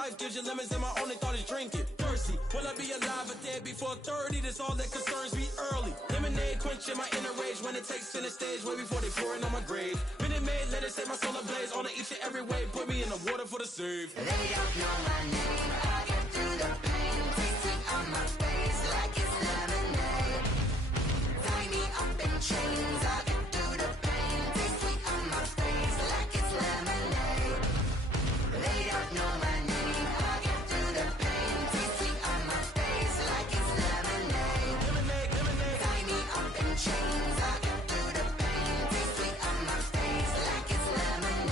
Life gives you lemons and my only thought is drinking. Thirsty, will I be alive or dead before 30? That's all that concerns me early. Lemonade quenching my inner rage when it takes center stage way before they pour it on my grave. Minute Maid, let it set my soul ablaze on each and every way. Put me in the water for the save. They don't know my name. I get through the pain. Taste it on my face like it's lemonade. Tie me up in chains. I get through the pain. Taste it on my face like it's lemonade. They don't know my name. I get through the pain. Taste it on my face like it's lemonade. Lemonade, lemonade. Tie me up in chains. I get through the pain. Taste it on my face like it's lemonade.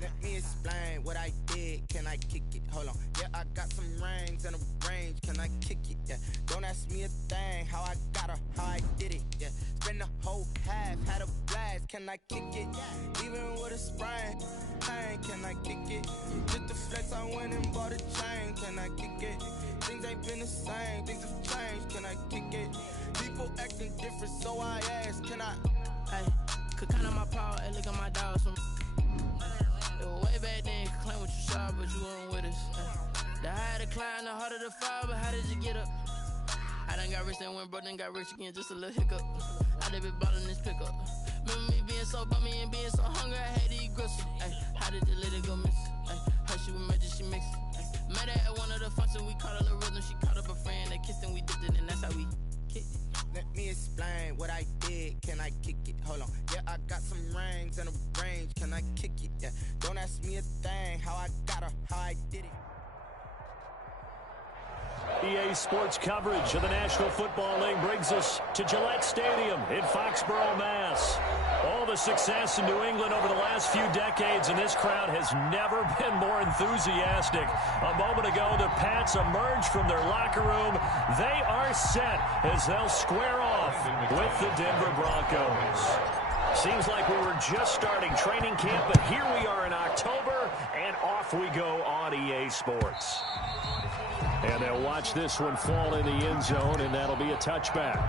Let me explain what I did. Can I kick it? Hold on. Yeah, I got some rings and a range. Can I kick it? Yeah. Don't ask me a thing. How I got her, how I did it. Yeah. Spend the whole half, had a blast. Can I kick it? Even with a sprain. Pain, can I kick it? Just the flex, I went and bought a chain. Can I kick it? Things ain't been the same. Things have changed. Can I kick it? People acting different, so I ask. Can I? Hey, could count on my power, and look at my dogs. Way back then, you could claim what you saw, but you weren't with us. The higher the climb, the harder the fall, but how did you get up? I done got rich, then went broke, then got rich again, just a little hiccup. I done been ballin' this pickup. Remember me being so bummy and being so hungry, I had to eat gristle. Ay, how did you let it go miss? Ay, how she was magic, she mixed. Met her at one of the functions, we caught a little rhythm, she caught up a friend, they kissed and we dipped it, and that's how we kicked it. Let me explain what I did. Can I kick it? Hold on. Yeah, I got some rings and a range. Can I kick it? Yeah. Don't ask me a thing. How I got her, how I did it. EA Sports coverage of the National Football League brings us to Gillette Stadium in Foxborough, Mass. All the success in New England over the last few decades, and this crowd has never been more enthusiastic. A moment ago, the Pats emerged from their locker room. They are set as they'll square off with the Denver Broncos. Seems like we were just starting training camp, but here we are in October, and off we go on EA Sports. And they'll watch this one fall in the end zone, and that'll be a touchback.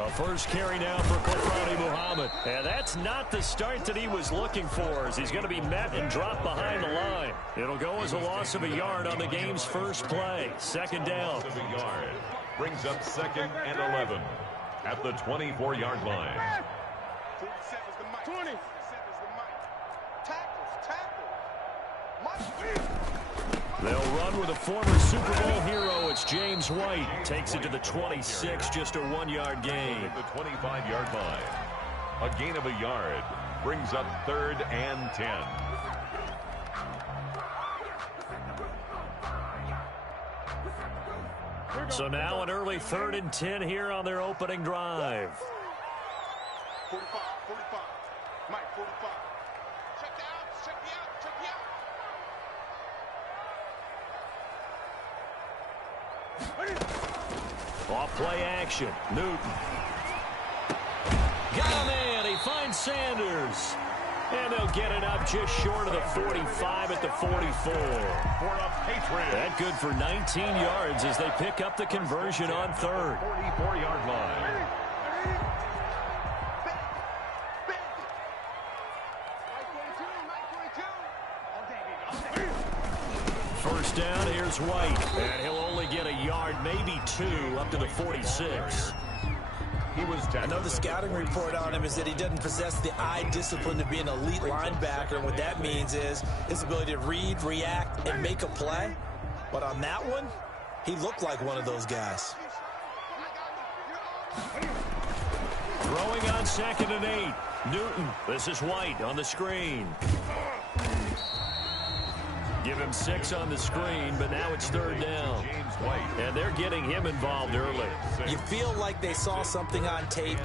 A first carry now for Kofrani Muhammad. And that's not the start that he was looking for, as he's going to be met and dropped behind the line. It'll go as a loss of a yard on the game's first play. Second down. A yard brings up 2nd and 11 at the 24-yard line. 20. They'll run with a former Super Bowl hero. It's James White. Takes it to the 26, just a 1-yard gain. At the 25-yard line. A gain of a yard brings up 3rd and 10. So now an early 3rd and 10 here on their opening drive. 45. Mike, 45. Check the out. Check the out. Check the out. Off play action. Newton. Got a man. He finds Sanders. And they'll get it up just short of the 45 at the 44. For a Patriot. That good for 19 yards as they pick up the conversion on 3rd. 44-yard line. First down, here's White. And he'll only get a yard, maybe 2, up to the 46. He was tackled. I know the scouting report on him is that he doesn't possess the eye discipline to be an elite linebacker. And what that means is his ability to read, react, and make a play. But on that one, he looked like one of those guys. Throwing on 2nd and 8. Newton. This is White on the screen. Give him 6 on the screen, but now it's 3rd down. And they're getting him involved early. You feel like they saw something on tape,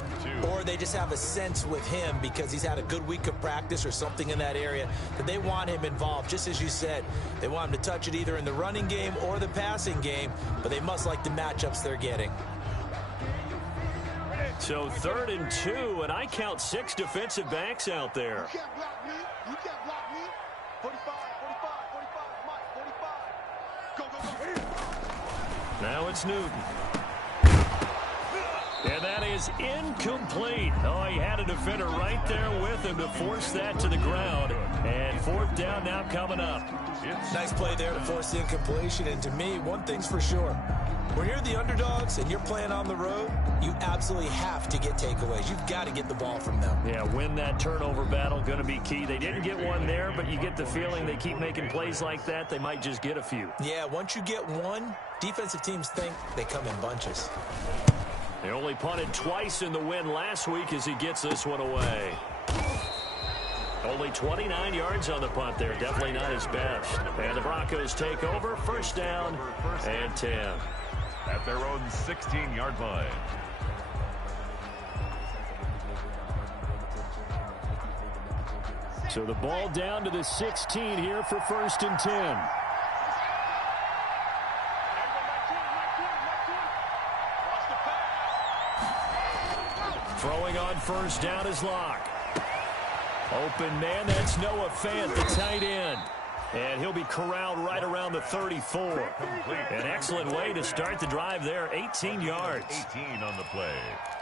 or they just have a sense with him because he's had a good week of practice or something in that area that they want him involved. Just as you said, they want him to touch it either in the running game or the passing game, but they must like the matchups they're getting. So 3rd and 2, and I count 6 defensive backs out there. You can't block me. You can't block me. 45, 45, 45, Mike, 45. Go. Now it's Newton. And that is incomplete. Oh, he had a defender right there with him to force that to the ground. And 4th down now coming up. Nice play there to force the incompletion. And to me, one thing's for sure. When you're the underdogs and you're playing on the road, you absolutely have to get takeaways. You've got to get the ball from them. Yeah, win that turnover battle, going to be key. They didn't get one there, but you get the feeling they keep making plays like that, they might just get a few. Yeah, once you get one, defensive teams think they come in bunches. They only punted twice in the win last week as he gets this one away. Only 29 yards on the punt there. Definitely not his best. And the Broncos take over. 1st down and 10. At their own 16-yard line. So the ball down to the 16 here for 1st and 10. Throwing on 1st down is Locke. Open man, that's Noah Fant, the tight end. And he'll be corralled right around the 34. An excellent way to start the drive there, 18 yards. 18 on the play.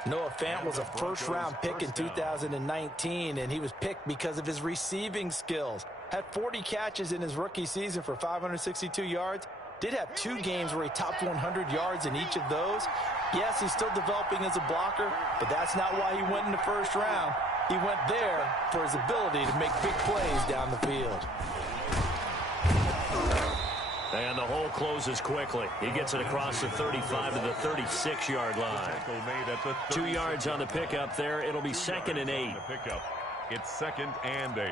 Noah Fant was a 1st-round pick in 2019, and he was picked because of his receiving skills. Had 40 catches in his rookie season for 562 yards. Did have 2 games where he topped 100 yards in each of those. Yes, he's still developing as a blocker, but that's not why he went in the 1st round. He went there for his ability to make big plays down the field. And the hole closes quickly. He gets it across the 35 to the 36-yard line. 2 yards on the pickup there. It'll be 2nd and 8. It's 2nd and 8.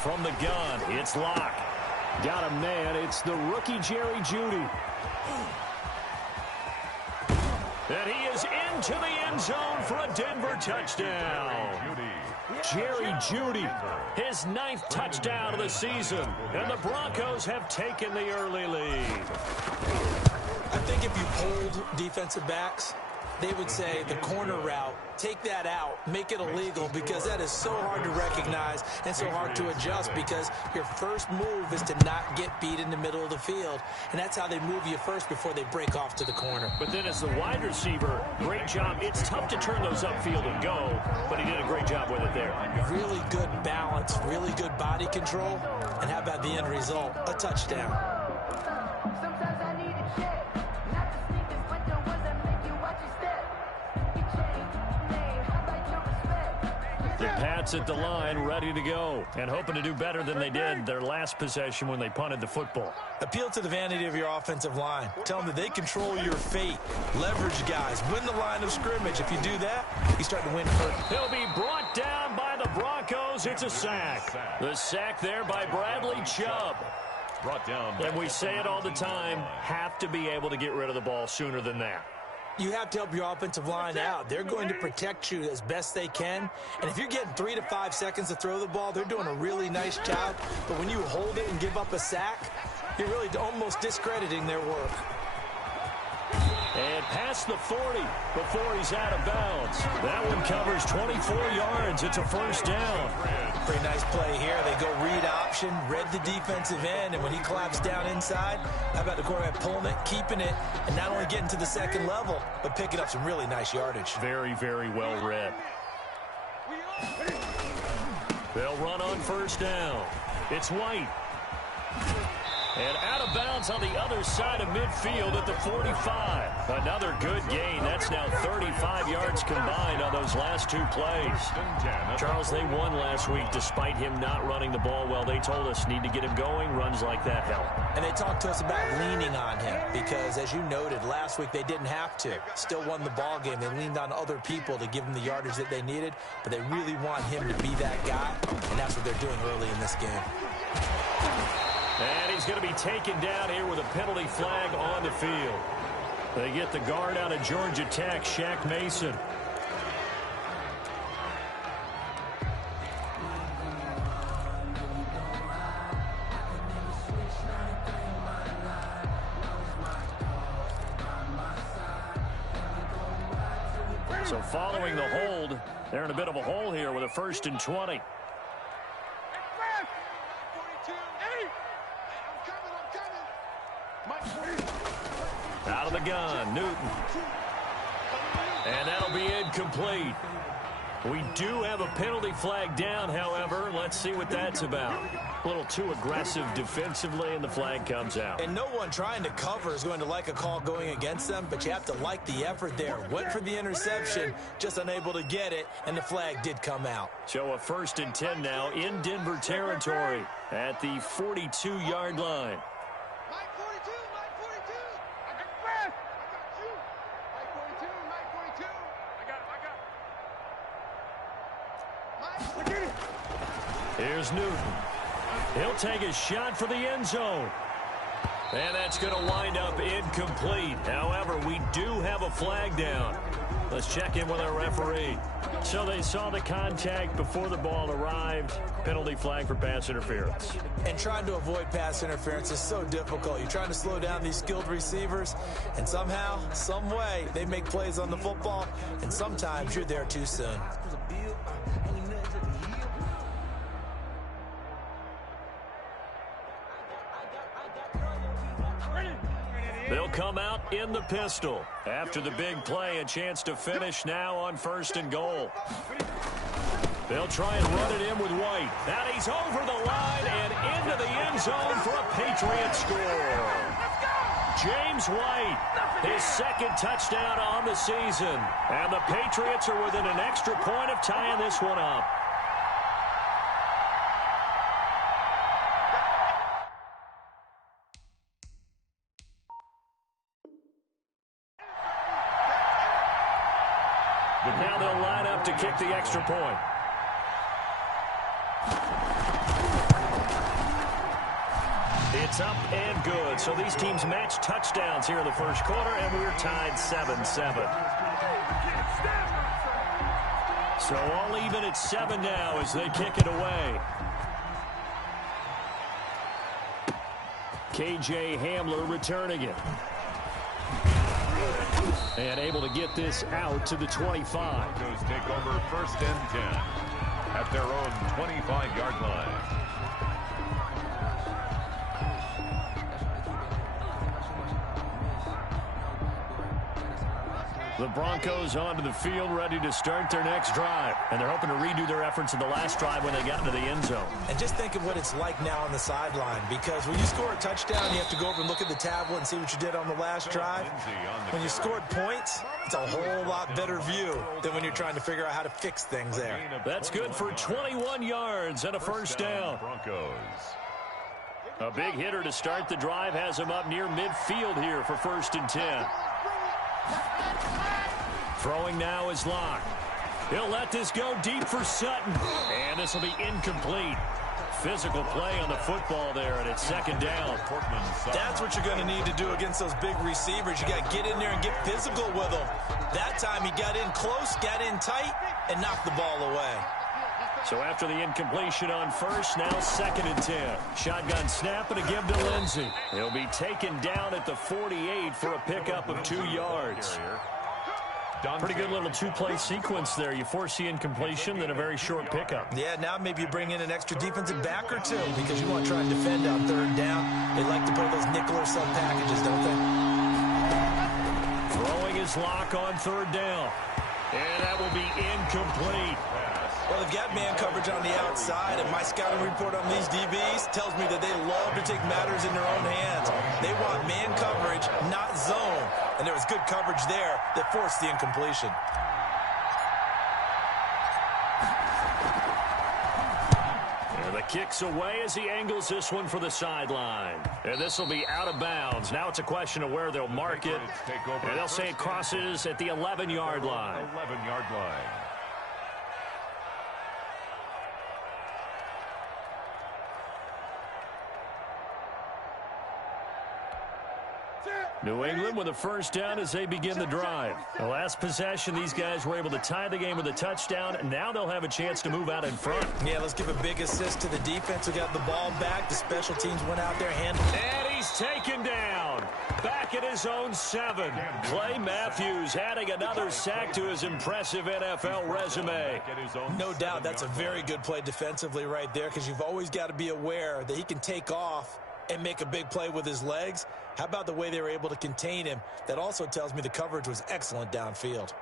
From the gun, it's Locke. Got a man. It's the rookie Jerry Jeudy. And he is into the end zone for a Denver touchdown. Jerry Jeudy, his 9th touchdown of the season. And the Broncos have taken the early lead. I think if you hold defensive backs, they would say the corner route, take that out, make it illegal, because that is so hard to recognize and so hard to adjust, because your first move is to not get beat in the middle of the field, and that's how they move you first before they break off to the corner. But then as the wide receiver, great job. It's tough to turn those upfield and go, but he did a great job with it there. Really good balance, really good body control, and how about the end result? A touchdown. Sometimes I need a check, not the sneakers, but the ones that make you watch your step. You change name, how about your respect? The Pats at the line, ready to go, and hoping to do better than they did their last possession when they punted the football. Appeal to the vanity of your offensive line. Tell them that they control your fate. Leverage guys. Win the line of scrimmage. If you do that, you start to win hurt. He'll be brought down by the Broncos. It's a sack. The sack there by Bradley Chubb. Brought down. And we say it all the time, have to be able to get rid of the ball sooner than that. You have to help your offensive line out. They're going to protect you as best they can. And if you're getting 3 to 5 seconds to throw the ball, they're doing a really nice job. But when you hold it and give up a sack, you're really almost discrediting their work. And past the 40 before he's out of bounds. That one covers 24 yards. It's a first down. Pretty nice play here. They go read option, read the defensive end, and when he claps down inside, how about the quarterback pulling it, keeping it, and not only getting to the second level, but picking up some really nice yardage. Very, very well read. They'll run on first down. It's White. And out of bounds on the other side of midfield at the 45. Another good gain. That's now 35 yards combined on those last two plays. Charles, they won last week despite him not running the ball well. They told us need to get him going. Runs like that help. And they talked to us about leaning on him because, as you noted, last week they didn't have to. Still won the ball game. They leaned on other people to give them the yardage that they needed, but they really want him to be that guy, and that's what they're doing early in this game. And he's going to be taken down here with a penalty flag on the field. They get the guard out of Georgia Tech, Shaq Mason. So following the hold, they're in a bit of a hole here with a 1st and 20. Out of the gun, Newton. And that'll be incomplete. We do have a penalty flag down, however. Let's see what that's about. A little too aggressive defensively, and the flag comes out. And no one trying to cover is going to like a call going against them, but you have to like the effort there. Went for the interception, just unable to get it, and the flag did come out. So a 1st and 10 now in Denver territory at the 42-yard line. Here's Newton. He'll take a shot for the end zone. And that's going to wind up incomplete. However, we do have a flag down. Let's check in with our referee. So they saw the contact before the ball arrived. Penalty flag for pass interference. And trying to avoid pass interference is so difficult. You're trying to slow down these skilled receivers, and somehow, some way, they make plays on the football, and sometimes you're there too soon. They'll come out in the pistol. After the big play, a chance to finish now on 1st and goal. They'll try and run it in with White. And he's over the line and into the end zone for a Patriot score. James White, his 2nd touchdown on the season. And the Patriots are within an extra point of tying this one up. Now they'll line up to kick the extra point. It's up and good. So these teams match touchdowns here in the first quarter, and we're tied 7-7. So all even at 7 now as they kick it away. KJ Hamler returning it. And able to get this out to the 25. Broncos take over 1st and 10 at their own 25-yard line. The Broncos onto the field, ready to start their next drive. And they're hoping to redo their efforts in the last drive when they got into the end zone. And just think of what it's like now on the sideline, because when you score a touchdown, you have to go over and look at the tablet and see what you did on the last drive. When you scored points, it's a whole lot better view than when you're trying to figure out how to fix things there. That's good for 21 yards and a first down. Broncos. A big hitter to start the drive has him up near midfield here for 1st and 10. Throwing now is Locke. He'll let this go deep for Sutton. And this will be incomplete. Physical play on the football there, and it's 2nd down. That's what you're going to need to do against those big receivers. You got to get in there and get physical with them. That time he got in close, got in tight, and knocked the ball away. So after the incompletion on first, now 2nd and 10. Shotgun snap and a give to Lindsey. He'll be taken down at the 48 for a pickup of 2 yards. Pretty good little two-play sequence there. You force the incompletion, then a very short pickup. Yeah, now maybe you bring in an extra defensive back or two because you want to try and defend on 3rd down. They like to play those nickel or sub packages, don't they? Throwing his lock on 3rd down. And that will be incomplete. Well, they've got man coverage on the outside, and my scouting report on these DBs tells me that they love to take matters in their own hands. They want man coverage, not zone. And there was good coverage there that forced the incompletion. And the kick's away as he angles this one for the sideline. And this will be out of bounds. Now it's a question of where they'll mark it. And they'll say it crosses at the 11-yard line. 11-yard line. New England with a 1st down as they begin the drive. The last possession, these guys were able to tie the game with a touchdown. Now they'll have a chance to move out in front. Yeah, let's give a big assist to the defense who got the ball back. The special teams went out there handling it. And he's taken down. Back at his own 7. Clay Matthews adding another sack to his impressive NFL resume. No doubt that's a very good play defensively right there because you've always got to be aware that he can take off and make a big play with his legs. How about the way they were able to contain him? That also tells me the coverage was excellent downfield.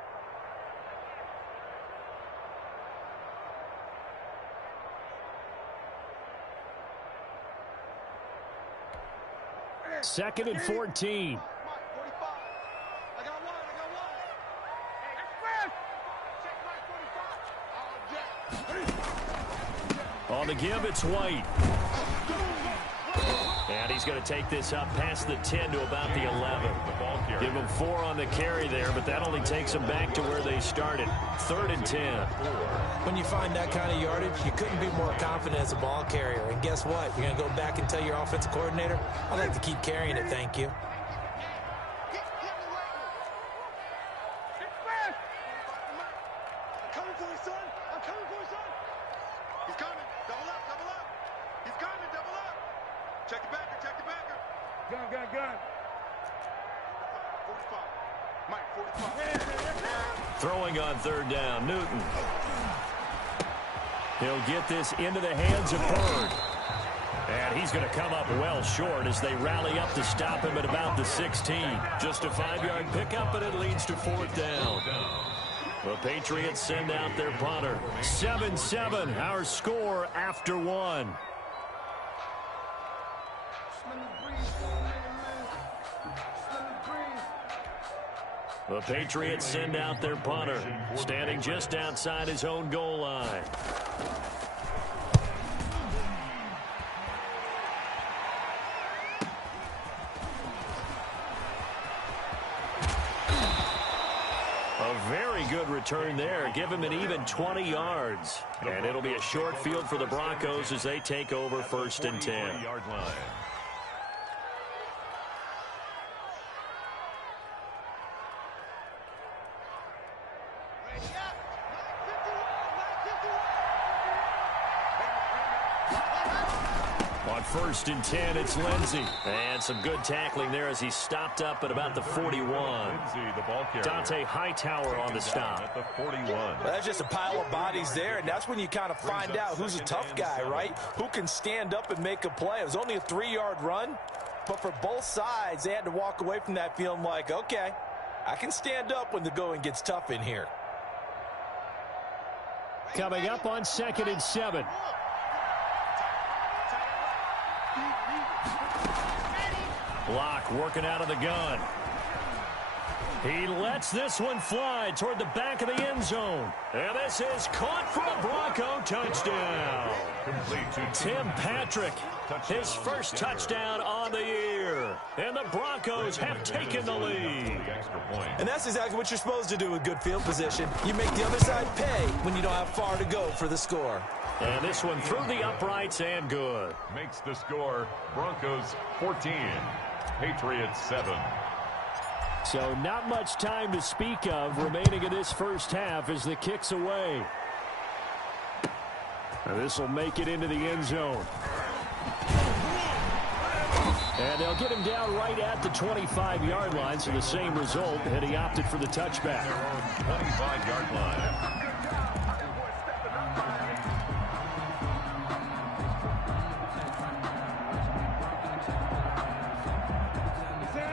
Second and 14. On the give, it's White. And he's going to take this up past the 10 to about the 11. Give him 4 on the carry there, but that only takes them back to where they started. 3rd and 10. When you find that kind of yardage, you couldn't be more confident as a ball carrier. And guess what? You're going to go back and tell your offensive coordinator, I'd like to keep carrying it, thank you. Throwing on 3rd down, Newton. He'll get this into the hands of Bird. And he's going to come up well short as they rally up to stop him at about the 16. Just a 5-yard pickup, and it leads to 4th down. The Patriots send out their punter. 7-7, our score after 1. The Patriots send out their punter, standing just outside his own goal line. A very good return there. Give him an even 20 yards. And it'll be a short field for the Broncos as they take over 1st and 10. Yard line. On 1st and 10, it's Lindsey. And some good tackling there as he stopped up at about the 41. Dante Hightower on the stop. At the 41. Well, that's just a pile of bodies there, and that's when you kind of find out who's a tough guy, right? Who can stand up and make a play. It was only a 3-yard run, but for both sides, they had to walk away from that feeling like, okay, I can stand up when the going gets tough in here. Coming up on 2nd and 7. Block working out of the gun. He lets this one fly toward the back of the end zone. And this is caught for a Bronco touchdown. Tim Patrick, his first touchdown on the year. And the Broncos have taken the lead. And that's exactly what you're supposed to do with good field position. You make the other side pay when you don't have far to go for the score. And this one through the uprights and good. Makes the score Broncos 14, Patriots 7. So not much time to speak of remaining in this first half as the kick's away. And this will make it into the end zone. And they'll get him down right at the 25-yard line, so the same result, and he opted for the touchback. 25-yard line.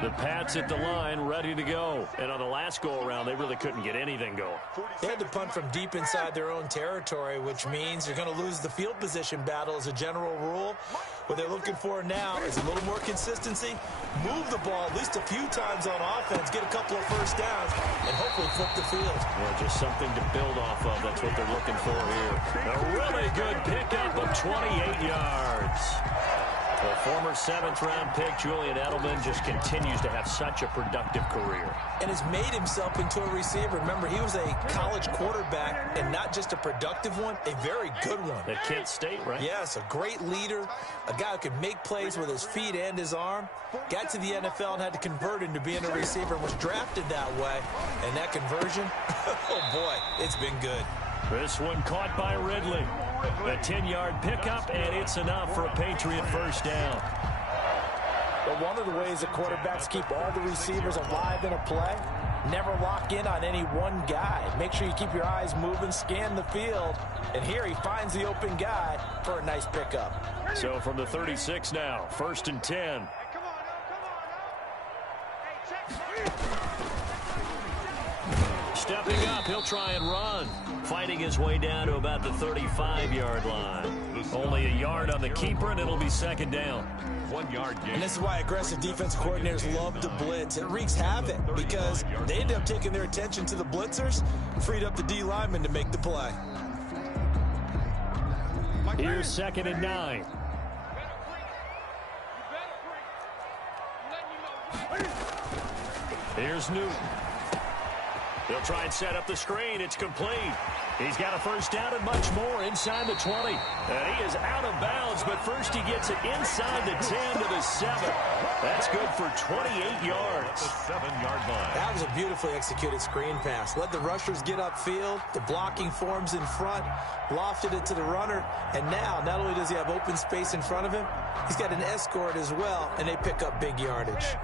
The Pats at the line, ready to go. And on the last go-around, they really couldn't get anything going. They had to punt from deep inside their own territory, which means you're going to lose the field position battle as a general rule. What they're looking for now is a little more consistency, move the ball at least a few times on offense, get a couple of first downs, and hopefully flip the field. Well, just something to build off of. That's what they're looking for here. A really good pickup of 28 yards. The former 7th-round pick, Julian Edelman, just continues to have such a productive career. And has made himself into a receiver. Remember, he was a college quarterback, and not just a productive one, a very good one. At Kent State, right? Yes, a great leader, a guy who could make plays with his feet and his arm. Got to the NFL and had to convert into being a receiver and was drafted that way. And that conversion, oh boy, it's been good. This one caught by Ridley. A 10-yard pickup, and it's enough for a Patriot first down. But one of the ways that quarterbacks keep all the receivers alive in a play, never lock in on any one guy. Make sure you keep your eyes moving, scan the field, and here he finds the open guy for a nice pickup. So from the 36 now, 1st and 10. Stepping up, he'll try and run. Fighting his way down to about the 35-yard line. Only a yard on the keeper, and it'll be 2nd down. 1 yard gain. And this is why aggressive defensive coordinators love to blitz. It wreaks havoc because they end up taking their attention to the blitzers, freed up the D lineman to make the play. Here's 2nd and 9. Here's Newton. He'll try and set up the screen. It's complete. He's got a first down and much more inside the 20. And he is out of bounds, but first he gets it inside the 10 to the 7. That's good for 28 yards. The 7-yard line. That was a beautifully executed screen pass. Let the rushers get upfield. The blocking forms in front. Lofted it to the runner. And now, not only does he have open space in front of him, he's got an escort as well, and they pick up big yardage.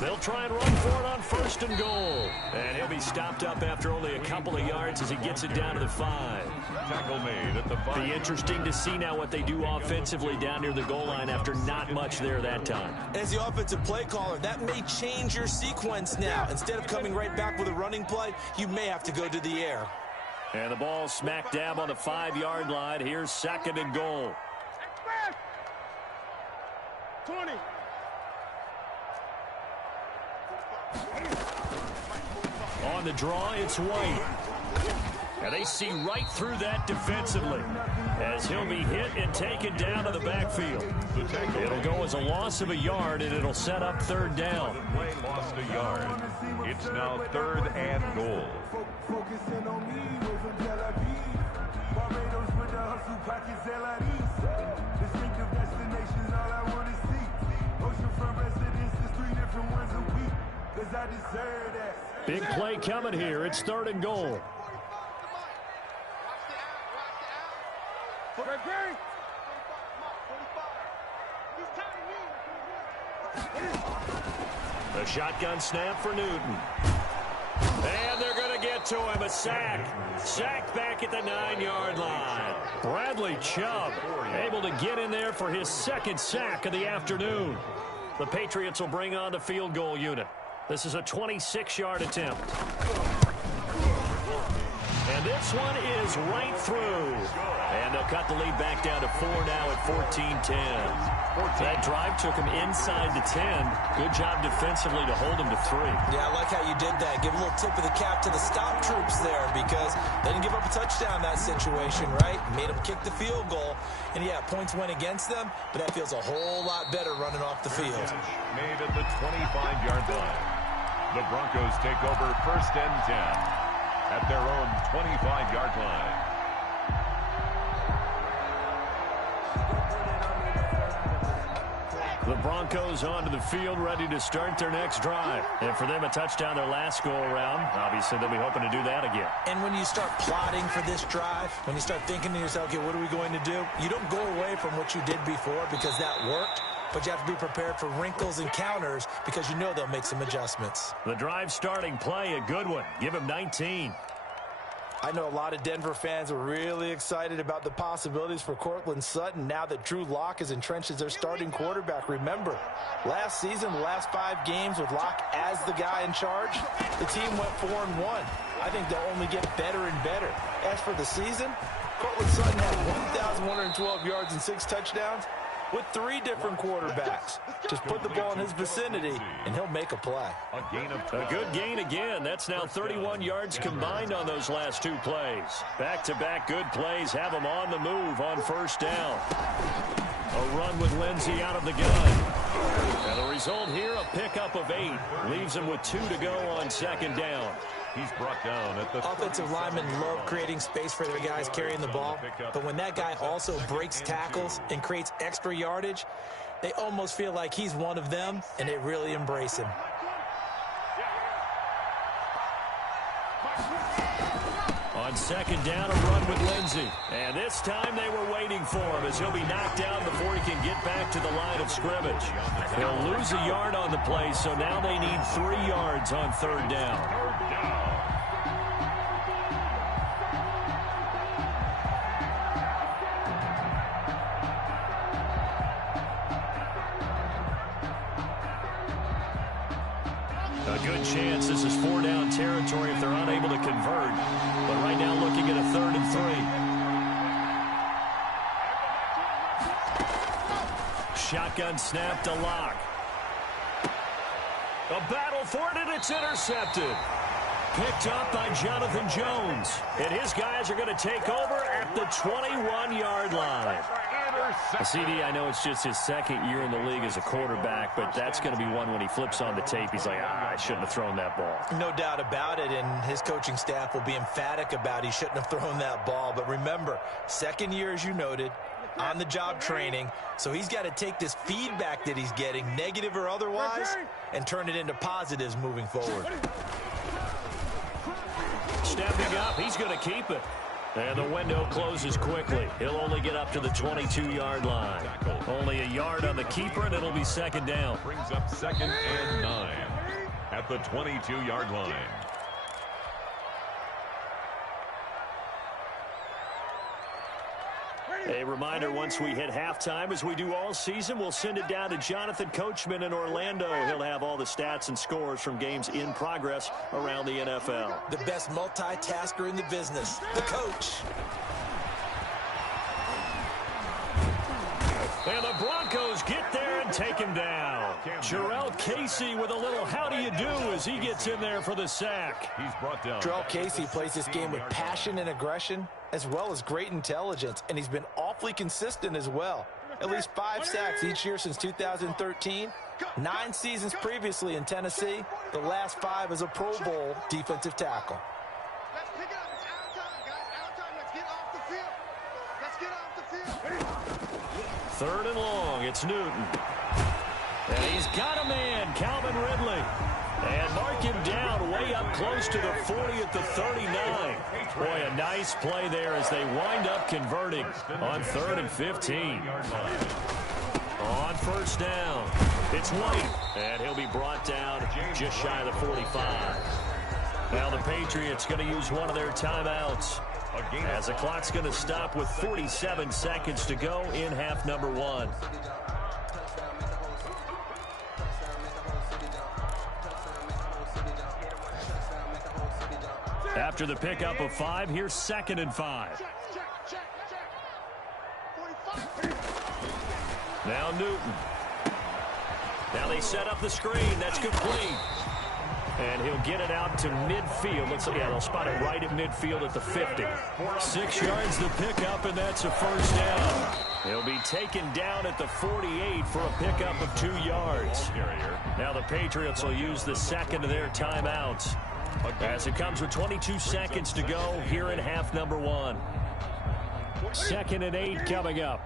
They'll try and run for it on 1st and goal. And he'll be stopped up after only a couple of yards as he gets it down to the 5. Tackle made at the 5. Be interesting to see now what they do offensively down near the goal line after not much there that time. As the offensive play caller, that may change your sequence now. Instead of coming right back with a running play, you may have to go to the air. And the ball smack dab on the 5-yard line. Here's 2nd and goal. 20. On the draw, it's White. And they see right through that defensively as he'll be hit and taken down to the backfield. It'll go as a loss of a yard, and it'll set up 3rd down. Play lost a yard. It's now 3rd and goal. Focusing on me with Tel Aviv. Barbados with the hustle pockets, distinctive destinations, all I want to see. Oceanfront residences, 3 different ones a week. Cause I deserve that. Big play coming here. It's 3rd and goal. The shotgun snap for Newton. And they're going to get to him. A sack. Sacked back at the 9-yard line. Bradley Chubb able to get in there for his 2nd sack of the afternoon. The Patriots will bring on the field goal unit. This is a 26-yard attempt. And this one is right through. And they'll cut the lead back down to 4 now at 14-10. That drive took him inside the 10. Good job defensively to hold him to 3. Yeah, I like how you did that. Give a little tip of the cap to the stop troops there because they didn't give up a touchdown in that situation, right? Made them kick the field goal. And, yeah, points went against them, but that feels a whole lot better running off the field. Made at the 25-yard line. The Broncos take over 1st and 10 at their own 25-yard line. The Broncos onto the field, ready to start their next drive. And for them, a touchdown their last go-around. Obviously, they'll be hoping to do that again. And when you start plotting for this drive, when you start thinking to yourself, okay, what are we going to do? You don't go away from what you did before because that worked, but you have to be prepared for wrinkles and counters because you know they'll make some adjustments. The drive starting play, a good one. Give him 19. I know a lot of Denver fans are really excited about the possibilities for Courtland Sutton now that Drew Lock is entrenched as their starting quarterback. Remember, last season, the last 5 games with Lock as the guy in charge, the team went 4-1. I think they'll only get better and better. As for the season, Courtland Sutton had 1,112 yards and 6 touchdowns with 3 different quarterbacks. Just put the ball in his vicinity, and he'll make a play. A good gain again. That's now 31 yards combined on those last 2 plays. Back-to-back good plays have him on the move on first down. A run with Lindsey out of the gun. And the result here, a pickup of 8. Leaves him with 2 to go on second down. He's brought down at the offensive linemen love creating space for their guys carrying the ball, but when that guy also breaks tackles and creates extra yardage, they almost feel like he's one of them, and they really embrace him. On second down, a run with Lindsey. And this time they were waiting for him as he'll be knocked down before he can get back to the line of scrimmage. They'll lose a yard on the play, so now they need 3 yards on third down. A good chance this is 4-down territory if they're unable to convert. But right now looking at a 3rd and 3. Shotgun snap to Lock. A battle for it, and it's intercepted. Picked up by Jonathan Jones. And his guys are going to take over at the 21-yard line. CD, I know it's just his 2nd year in the league as a quarterback, but that's going to be one when he flips on the tape. He's like, I shouldn't have thrown that ball. No doubt about it, and his coaching staff will be emphatic about he shouldn't have thrown that ball. But remember, 2nd year, as you noted, on-the-job training, so he's got to take this feedback that he's getting, negative or otherwise, and turn it into positives moving forward. Stepping up, he's going to keep it. And the window closes quickly. He'll only get up to the 22-yard line. Only a yard on the keeper, and it'll be second down. Brings up 2nd and 9 at the 22-yard line. A reminder, once we hit halftime, as we do all season, we'll send it down to Jonathan Coachman in Orlando. He'll have all the stats and scores from games in progress around the NFL. The best multitasker in the business, the coach. And the Broncos get there and take him down. Jarrell Casey with a little how do you do as he gets in there for the sack. He's brought down. Jarrell Casey plays this game with passion and aggression, as well as great intelligence, and he's been awfully consistent as well. At least 5 sacks each year since 2013, 9 seasons previously in Tennessee, the last 5 as a Pro Bowl defensive tackle. Let's pick it up. It's our time, guys. Our time. Let's get off the field. Let's get off the field. 3rd and long, it's Newton. And he's got a man, Calvin Ridley. And mark him down way up close to the 40 at the 39. Boy, a nice play there as they wind up converting on 3rd and 15. On first down, it's White. And he'll be brought down just shy of the 45. Now the Patriots going to use one of their timeouts, as the clock's going to stop with 47 seconds to go in half number 1. After the pickup of 5, here's 2nd and 5. Now Newton. Now they set up the screen. That's complete. And he'll get it out to midfield. Looks like, yeah, they'll spot it right at midfield at the 50. 6 yards the pickup, and that's a first down. He'll be taken down at the 48 for a pickup of 2 yards. Now the Patriots will use the second of their timeouts, as it comes with 22 seconds to go here in half number 1. 2nd and 8 coming up.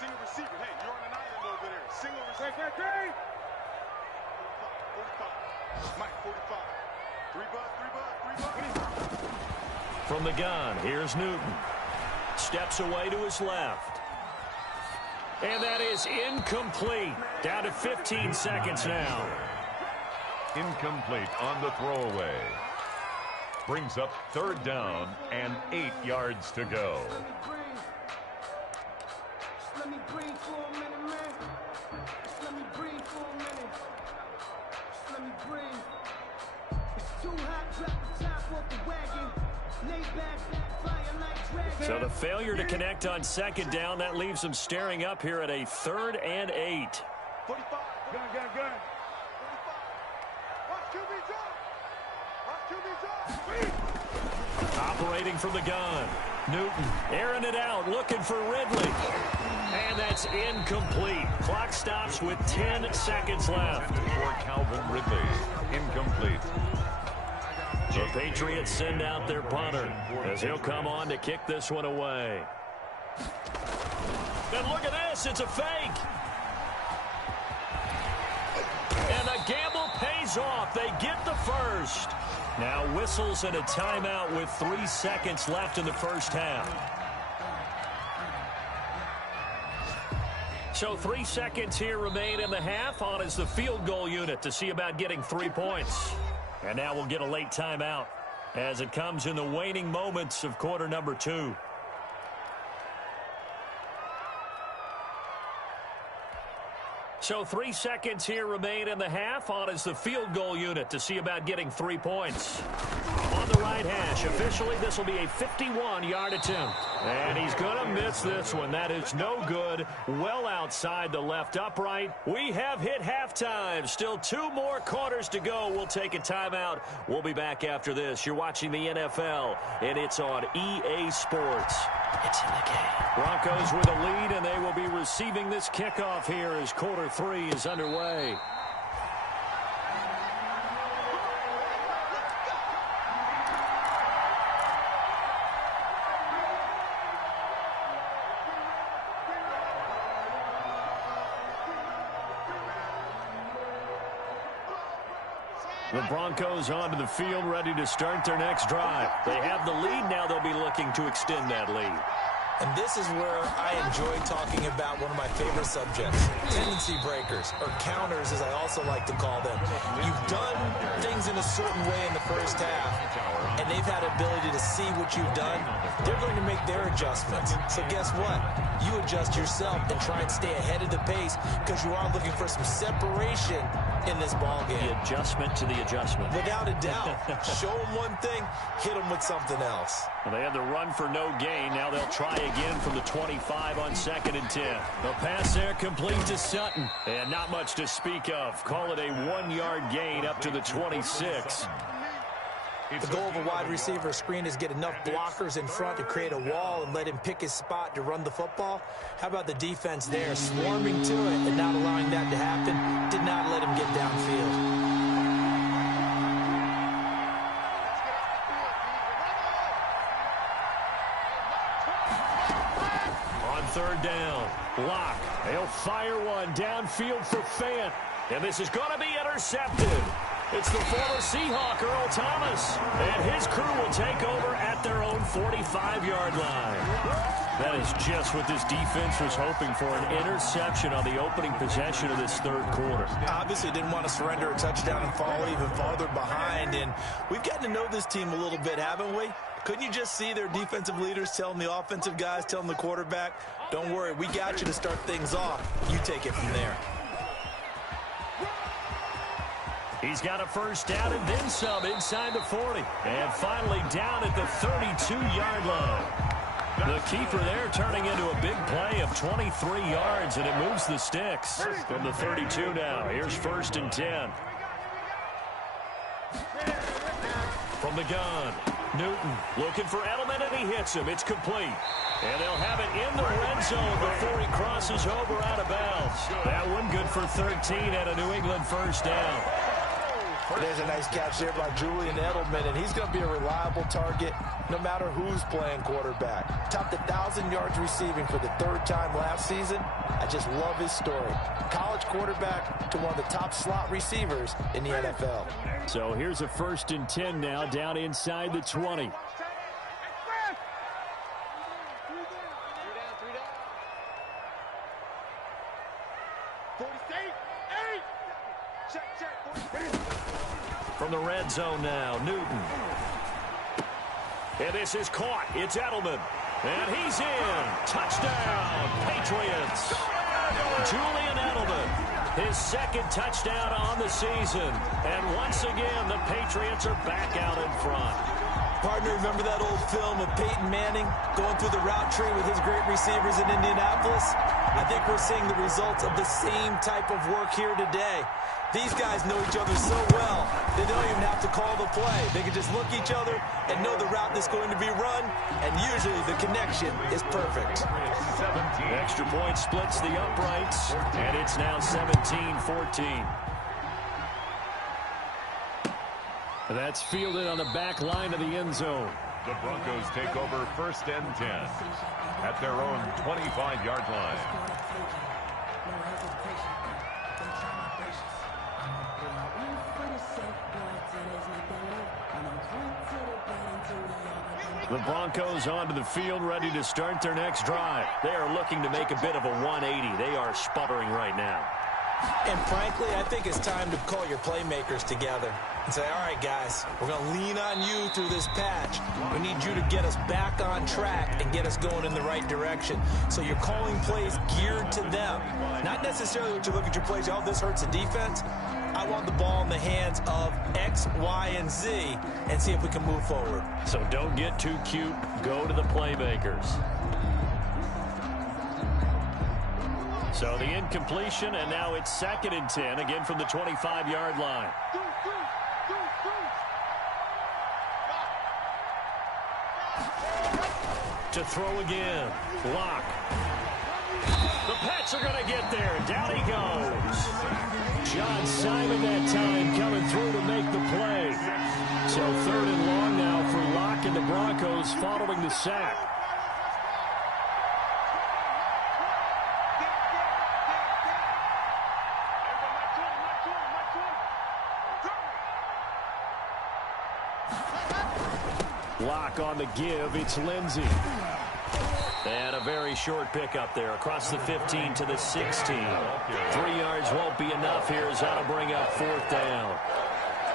single receiver. Hey, you're on an island over there. Single receiver. 45. Mike, 45. 3 bucks. From the gun, here's Newton. Steps away to his left. And that is incomplete. Down to 15 seconds now. Incomplete on the throwaway. Brings up 3rd down and 8 yards to go. Let me breathe for a minute, man. Just let me breathe for a minute. Just let me breathe. It's too hot, drop the top off the wagon. Lay back, fire like dragon. So the failure to connect on 2nd down, that leaves them staring up here at a 3rd and 8. 45. Gun. 45. Watch QB drop. Operating from the gun. Newton airing it out, looking for Ridley. And that's incomplete. Clock stops with 10 seconds left. For Calvin Ridley. Incomplete. The Patriots send out their punter as he'll come on to kick this one away. And look at this, it's a fake. And the gamble pays off. They get the first. Now whistles and a timeout with 3 seconds left in the first half. So 3 seconds here remain in the half. On is the field goal unit to see about getting 3 points. And now we'll get a late timeout as it comes in the waning moments of quarter number 2. So 3 seconds here remain in the half. On is the field goal unit to see about getting 3 points. On the right hash, officially this will be a 51-yard attempt. And he's going to miss this one. That is no good. Well outside the left upright. We have hit halftime. Still 2 more quarters to go. We'll take a timeout. We'll be back after this. You're watching the NFL, and it's on EA Sports. It's in the game. Broncos with a lead, and they will be receiving this kickoff here as quarter 3 is underway. The Broncos onto the field, ready to start their next drive. They have the lead. Now they'll be looking to extend that lead. And this is where I enjoy talking about one of my favorite subjects, tendency breakers, or counters as I also like to call them. You've done things in a certain way in the first half, and they've had ability to see what you've done. They're going to make their adjustments. So guess what? You adjust yourself and try and stay ahead of the pace because you are looking for some separation in this ball game. The adjustment to the adjustment. Without a doubt. Show them one thing, hit them with something else. Well, they had the run for no gain. Now they'll try again from the 25 on 2nd and 10. The pass there complete to Sutton. And not much to speak of. Call it a 1-yard gain up to the 26. The goal of a wide receiver screen is get enough blockers in front to create a wall and let him pick his spot to run the football. How about the defense there, swarming to it and not allowing that to happen? Did not let him get downfield. On 3rd down, Locke. They'll fire one downfield for Fant. And this is going to be intercepted. It's the former Seahawk, Earl Thomas, and his crew will take over at their own 45-yard line. That is just what this defense was hoping for, an interception on the opening possession of this 3rd quarter. Obviously didn't want to surrender a touchdown and fall even farther behind, and we've gotten to know this team a little bit, haven't we? Couldn't you just see their defensive leaders telling the offensive guys, telling the quarterback, don't worry, we got you to start things off. You take it from there. He's got a first down and then some inside the 40. And finally down at the 32-yard line. The keeper there turning into a big play of 23 yards, and it moves the sticks from the 32 now. Here's 1st and 10. From the gun, Newton looking for Edelman, and he hits him. It's complete. And they'll have it in the red zone before he crosses over out of bounds. That one good for 13 and a New England first down. There's a nice catch there by Julian Edelman, and he's going to be a reliable target no matter who's playing quarterback. Topped 1,000 yards receiving for the 3rd time last season. I just love his story. College quarterback to one of the top slot receivers in the NFL. So here's a 1st and 10 now, down inside the 20. From the red zone now, Newton. And this is caught. It's Edelman. And he's in. Touchdown, Patriots. Julian Edelman, his 2nd touchdown on the season. And once again, the Patriots are back out in front. Partner, remember that old film of Peyton Manning going through the route tree with his great receivers in Indianapolis? I think we're seeing the results of the same type of work here today. These guys know each other so well, they don't even have to call the play. They can just look each other and know the route that's going to be run, and usually the connection is perfect. Extra point splits the uprights, and it's now 17-14. That's fielded on the back line of the end zone. The Broncos take over 1st and 10 at their own 25-yard line. The Broncos onto the field, ready to start their next drive. They are looking to make a bit of a 180. They are sputtering right now. And frankly, I think it's time to call your playmakers together and say, all right, guys, we're going to lean on you through this patch. We need you to get us back on track and get us going in the right direction. So you're calling plays geared to them. Not necessarily what you look at your plays, oh, this hurts the defense. I want the ball in the hands of X, Y, and Z and see if we can move forward. So don't get too cute. Go to the playmakers. So the incompletion, and now it's 2nd and 10, again from the 25-yard line. To throw again. Block. The Pats are going to get there. Down he goes. John Simon that time coming through to make the play. So 3rd and long now for Locke and the Broncos following the sack. Locke on the give. It's Lindsey. And a very short pickup there across the 15 to the 16. 3 yards won't be enough here as that'll bring up 4th down.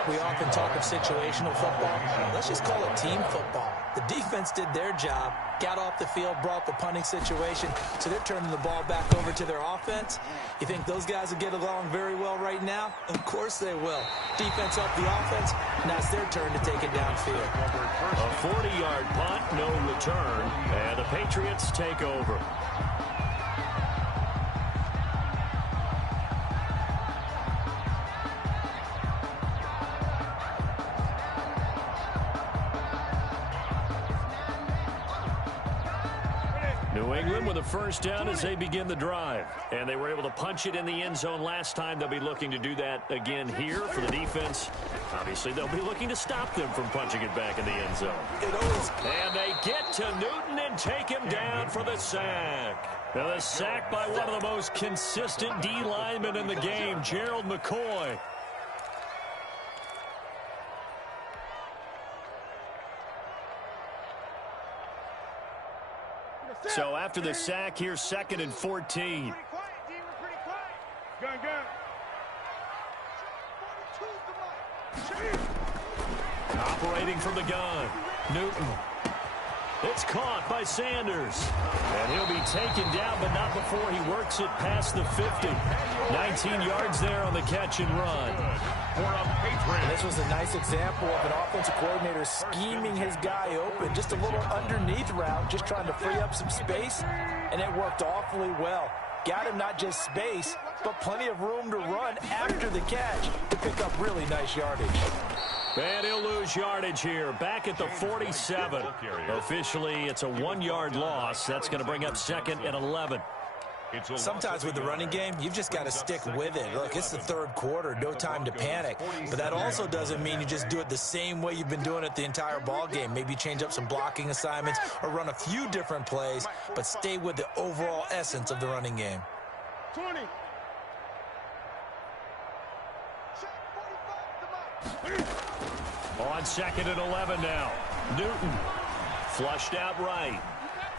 We often talk of situational football. Let's just call it team football. The defense did their job, got off the field, brought the punting situation, so they're turning the ball back over to their offense. You think those guys will get along very well right now? Of course they will. Defense helped the offense. Now it's their turn to take it downfield. A 40-yard punt, no return, and the Patriots take over. New England with a 1st down as they begin the drive. And they were able to punch it in the end zone last time. They'll be looking to do that again here for the defense. Obviously, they'll be looking to stop them from punching it back in the end zone. And they get to Newton and take him down for the sack. Now, the sack by one of the most consistent D linemen in the game, Gerald McCoy. So after the sack, here's 2nd and 14. Operating from the gun, Newton. It's caught by Sanders. And he'll be taken down, but not before he works it past the 50. 19 yards there on the catch and run. This was a nice example of an offensive coordinator scheming his guy open. Just a little underneath route, just trying to free up some space, and it worked awfully well. Got him not just space, but plenty of room to run after the catch to pick up really nice yardage. And he'll lose yardage here, back at the 47. Officially, it's a 1-yard loss. That's going to bring up 2nd and 11. Sometimes with the running game, you've just got to stick with it. Look, it's the third quarter, no time to panic. But that also doesn't mean you just do it the same way you've been doing it the entire ball game. Maybe change up some blocking assignments or run a few different plays, but stay with the overall essence of the running game. 20. On 2nd and 11 now. Newton flushed out right.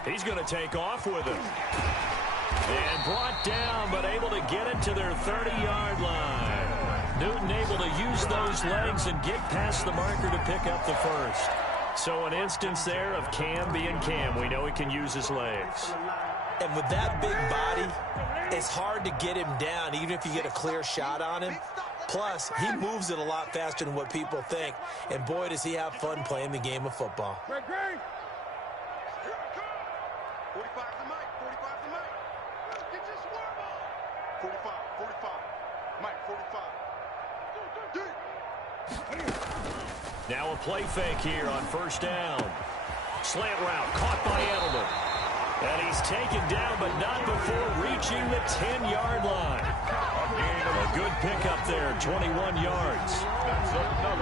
He's going to take off with it. And brought down, but able to get it to their 30-yard line. Newton able to use those legs and get past the marker to pick up the first. So an instance there of Cam being Cam. We know he can use his legs. And with that big body, it's hard to get him down, even if you get a clear shot on him. Plus, he moves it a lot faster than what people think. And boy, does he have fun playing the game of football. 45 to Mike. 45 to Mike. Get your swarm on. 45. Mike, 45. Now a play fake here on first down. Slant route caught by Edelman. And he's taken down, but not before reaching the 10-yard line. A good pickup there, 21 yards.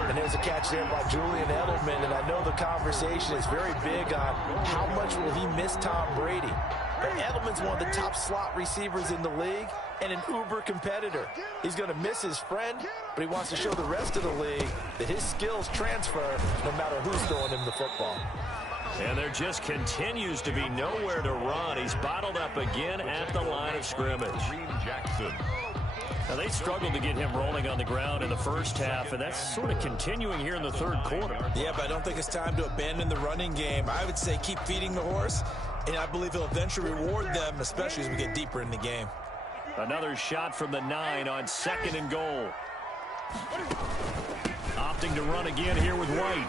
And there's a catch there by Julian Edelman, and I know the conversation is very big on how much will he miss Tom Brady. But Edelman's one of the top slot receivers in the league and an uber competitor. He's going to miss his friend, but he wants to show the rest of the league that his skills transfer no matter who's throwing him the football. And there just continues to be nowhere to run. He's bottled up again at the line of scrimmage. Jackson. Now, they struggled to get him rolling on the ground in the first half, and that's sort of continuing here in the third quarter. Yeah, but I don't think it's time to abandon the running game. I would say keep feeding the horse, and I believe he'll eventually reward them, especially as we get deeper in the game. Another shot from the 9 on 2nd and goal. Opting to run again here with White.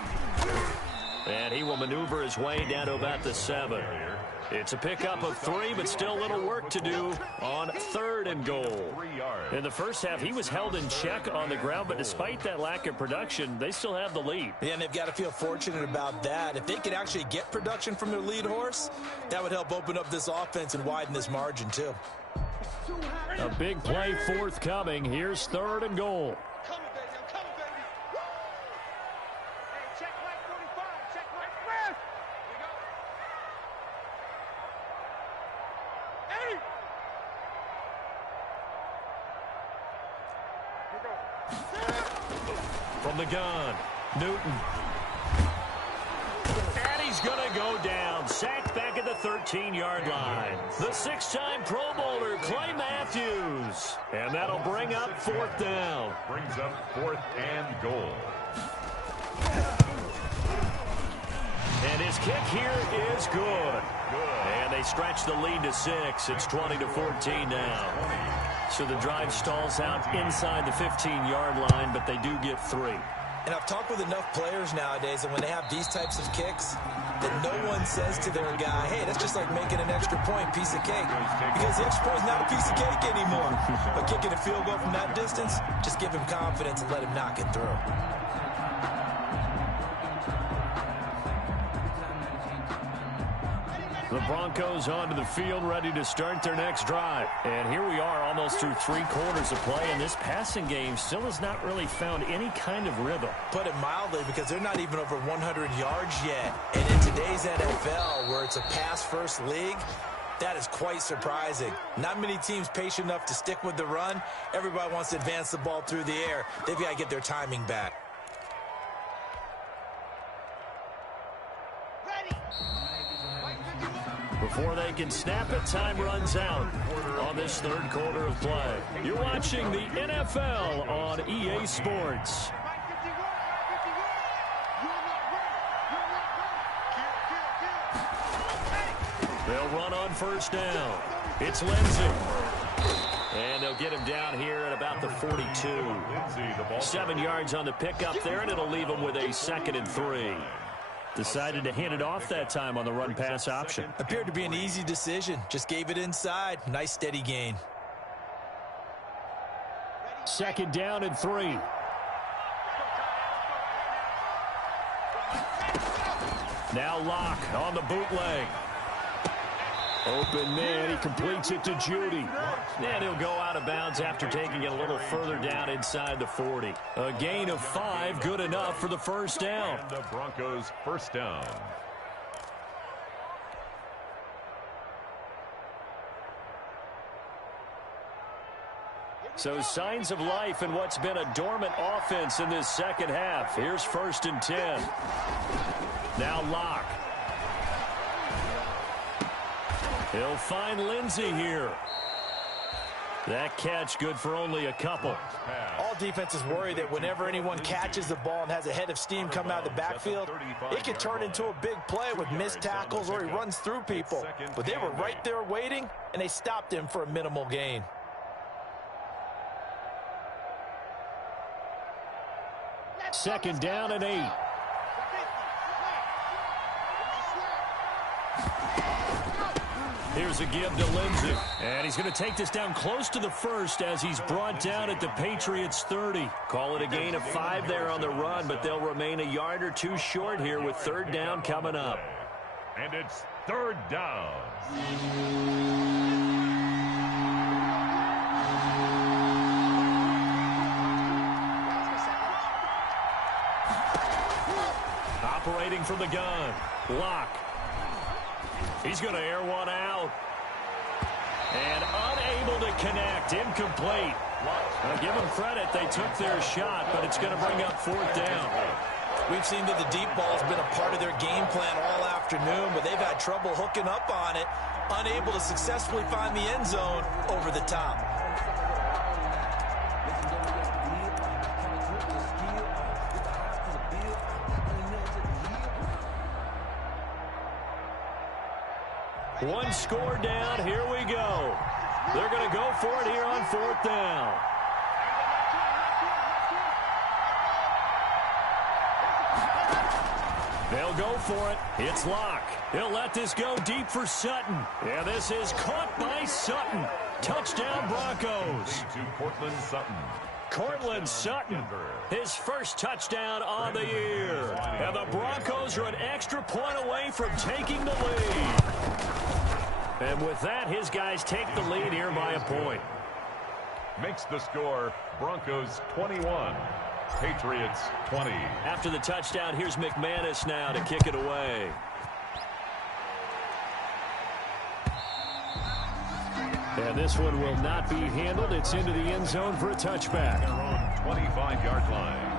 And he will maneuver his way down to about the 7. It's a pickup of 3, but still a little work to do on 3rd and goal. In the first half, he was held in check on the ground, but despite that lack of production, they still have the lead. Yeah, and they've got to feel fortunate about that. If they could actually get production from their lead horse, that would help open up this offense and widen this margin, too. A big play forthcoming. Here's 3rd and goal. From the gun, Newton. And he's going to go down. Sacked back at the 13-yard line. The 6-time Pro Bowler, Clay Matthews. And that'll bring up 4th down. Brings up 4th and goal. And his kick here is good. And they stretch the lead to 6. It's 20-14 now. So the drive stalls out inside the 15-yard line, but they do get 3. And I've talked with enough players nowadays, and when they have these types of kicks, that no one says to their guy, hey, that's just like making an extra point, piece of cake. Because the extra point is not a piece of cake anymore. But kicking a field goal from that distance, just give him confidence and let him knock it through. The Broncos onto the field, ready to start their next drive. And here we are almost through 3 quarters of play, and this passing game still has not really found any kind of rhythm. Put it mildly, because they're not even over 100 yards yet. And in today's NFL, where it's a pass-first league, that is quite surprising. Not many teams patient enough to stick with the run. Everybody wants to advance the ball through the air. They've got to get their timing back. Before they can snap it, time runs out on this 3rd quarter of play. You're watching the NFL on EA Sports. They'll run on first down. It's Lindsey. And they'll get him down here at about the 42. 7 yards on the pickup there, and it'll leave him with a 2nd and 3. Decided to hand it off that time on the run-pass option. Appeared to be an easy decision. Just gave it inside. Nice steady gain. 2nd down and 3. Now Locke on the bootleg. Open man, he completes it to Judy. And he'll go out of bounds after taking it a little further down inside the 40. A gain of 5, good enough for the first down. And the Broncos first down. So signs of life in what's been a dormant offense in this second half. Here's 1st and 10. Now Locke. He'll find Lindsey here. That catch good for only a couple. All defenses worry that whenever anyone catches the ball and has a head of steam coming out of the backfield, it can turn into a big play with missed tackles or he runs through people. But they were right there waiting, and they stopped him for a minimal gain. Second down and 8. Here's a give to Lindsey. And he's going to take this down close to the first as he's brought down at the Patriots' 30. Call it a gain of 5 there on the run, but they'll remain a yard or two short here with 3rd down coming up. And it's 3rd down. Operating from the gun. Locke. He's going to air one out. And unable to connect. Incomplete. Now, give them credit. They took their shot, but it's going to bring up 4th down. We've seen that the deep ball's been a part of their game plan all afternoon, but they've had trouble hooking up on it, unable to successfully find the end zone over the top. One score down. Here we go. They're going to go for it here on 4th down. They'll go for it. It's Locke. He'll let this go deep for Sutton. Yeah, this is caught by Sutton. Touchdown, Broncos. To Cortland Sutton. Cortland Sutton, his first touchdown on the year. And the Broncos are an extra point away from taking the lead. And with that, his guys take the lead here by a point. Makes the score Broncos 21, Patriots 20. After the touchdown, here's McManus now to kick it away. And this one will not be handled. It's into the end zone for a touchback. They're on 25-yard line.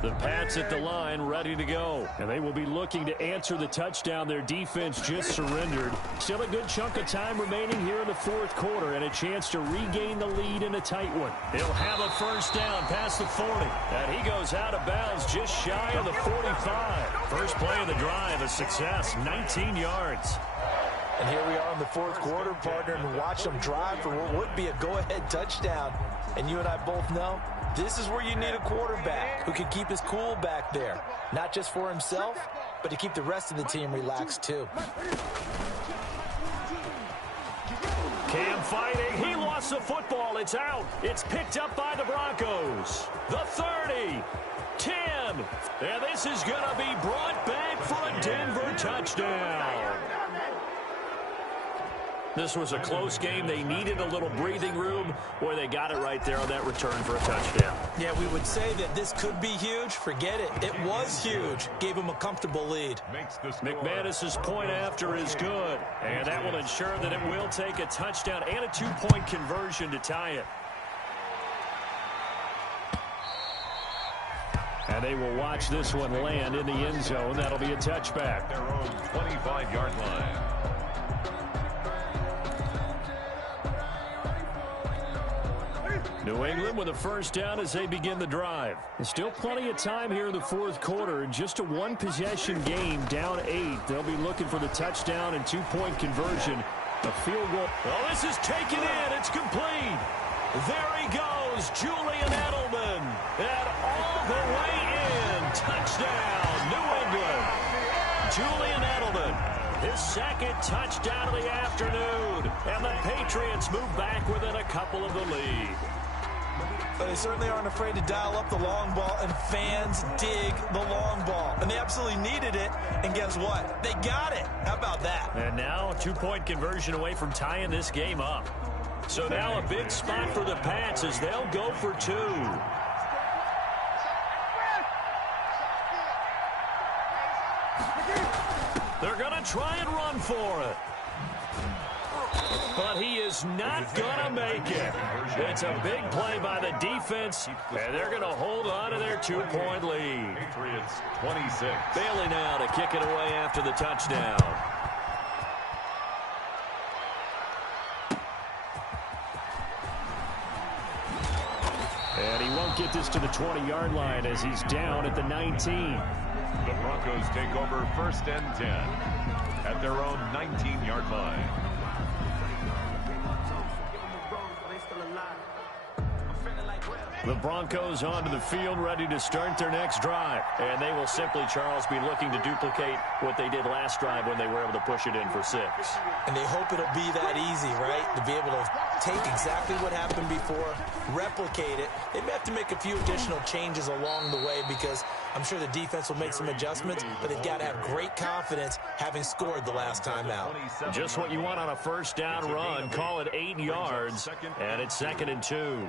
The Pats at the line, ready to go. And they will be looking to answer the touchdown their defense just surrendered. Still a good chunk of time remaining here in the 4th quarter and a chance to regain the lead in a tight one. He'll have a first down past the 40. And he goes out of bounds just shy of the 45. First play of the drive, a success, 19 yards. And here we are in the 4th quarter, partner, and watch them drive for what would be a go-ahead touchdown. And you and I both know this is where you need a quarterback who can keep his cool back there. Not just for himself, but to keep the rest of the team relaxed too. Cam fighting. He lost the football. It's out. It's picked up by the Broncos. The 30. 10. And this is going to be brought back for a Denver touchdown. This was a close game. They needed a little breathing room. Boy, they got it right there on that return for a touchdown. Yeah, we would say that this could be huge. Forget it. It was huge. Gave him a comfortable lead. McManus's point after is good. And that will ensure that it will take a touchdown and a 2-point conversion to tie it. And they will watch this one land in the end zone. That'll be a touchback. Their own 25-yard line. New England with a first down as they begin the drive. There's still plenty of time here in the 4th quarter. Just a one-possession game, down 8. They'll be looking for the touchdown and 2-point conversion. A field goal. Well, this is taken in. It's complete. There he goes, Julian Edelman. And all the way in. Touchdown, New England. Julian Edelman, his second touchdown of the afternoon. And the Patriots move back within a couple of the lead. But they certainly aren't afraid to dial up the long ball, and fans dig the long ball. And they absolutely needed it, and guess what? They got it. How about that? And now a 2-point conversion away from tying this game up. So now a big spot for the Pats as they'll go for 2. They're going to try and run for it. But he is not going to make it. It's a big play by the defense, and they're going to hold on to their 2-point lead. Patriots 26. Bailey now to kick it away after the touchdown. And he won't get this to the 20-yard line as he's down at the 19. The Broncos take over 1st and 10 at their own 19-yard line. The Broncos onto the field, ready to start their next drive. And they will simply, Charles, be looking to duplicate what they did last drive when they were able to push it in for 6. And they hope it'll be that easy, right? To be able to take exactly what happened before, replicate it. They may have to make a few additional changes along the way because I'm sure the defense will make some adjustments, but they've got to have great confidence having scored the last time out. Just what you want on a 1st down run. Call it 8 yards, and it's 2nd and 2.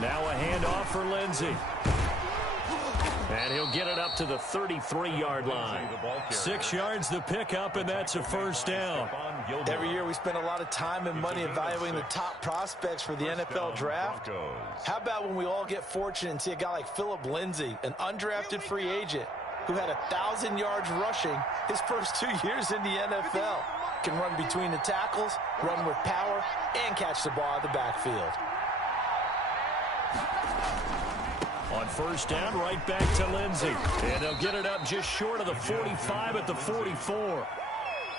Now a handoff for Lindsey. And he'll get it up to the 33-yard line. 6 yards the pickup, and that's a 1st down. Every year we spend a lot of time and money evaluating the top prospects for the NFL draft. How about when we all get fortunate and see a guy like Philip Lindsay, an undrafted free agent who had 1,000 yards rushing his first 2 years in the NFL. Can run between the tackles, run with power, and catch the ball out of the backfield. On 1st down, right back to Lindsey. And they'll get it up just short of the 45 at the 44.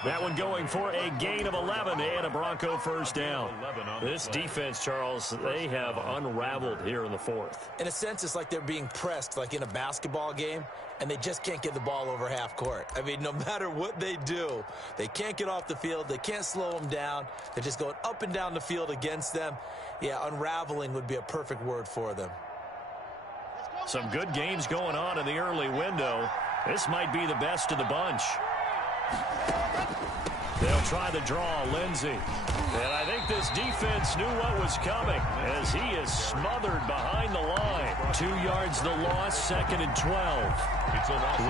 That one going for a gain of 11 and a Bronco 1st down. This defense, Charles, they have unraveled here in the 4th. In a sense, it's like they're being pressed like in a basketball game, and they just can't get the ball over half court. I mean, no matter what they do, they can't get off the field. They can't slow them down. They're just going up and down the field against them. Yeah, unraveling would be a perfect word for them. Some good games going on in the early window. This might be the best of the bunch. They'll try the draw, Lindsey. And I think this defense knew what was coming as he is smothered behind the line. 2 yards the loss, 2nd and 12.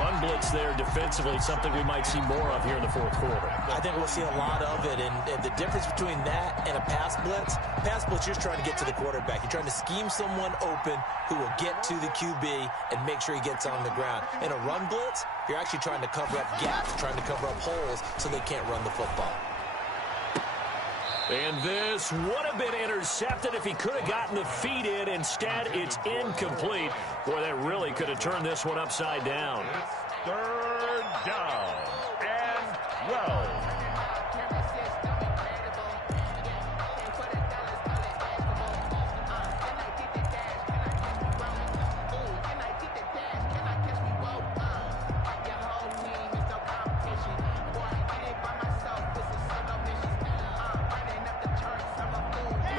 Run blitz there defensively, something we might see more of here in the 4th quarter. I think we'll see a lot of it, and the difference between that and a pass blitz, you're just trying to get to the quarterback. You're trying to scheme someone open who will get to the QB and make sure he gets on the ground. In a run blitz, you're actually trying to cover up gaps, trying to cover up holes so they can't run the football. And this would have been intercepted if he could have gotten the feet in. Instead, it's incomplete. Boy, that really could have turned this one upside down. It's 3rd down and 12.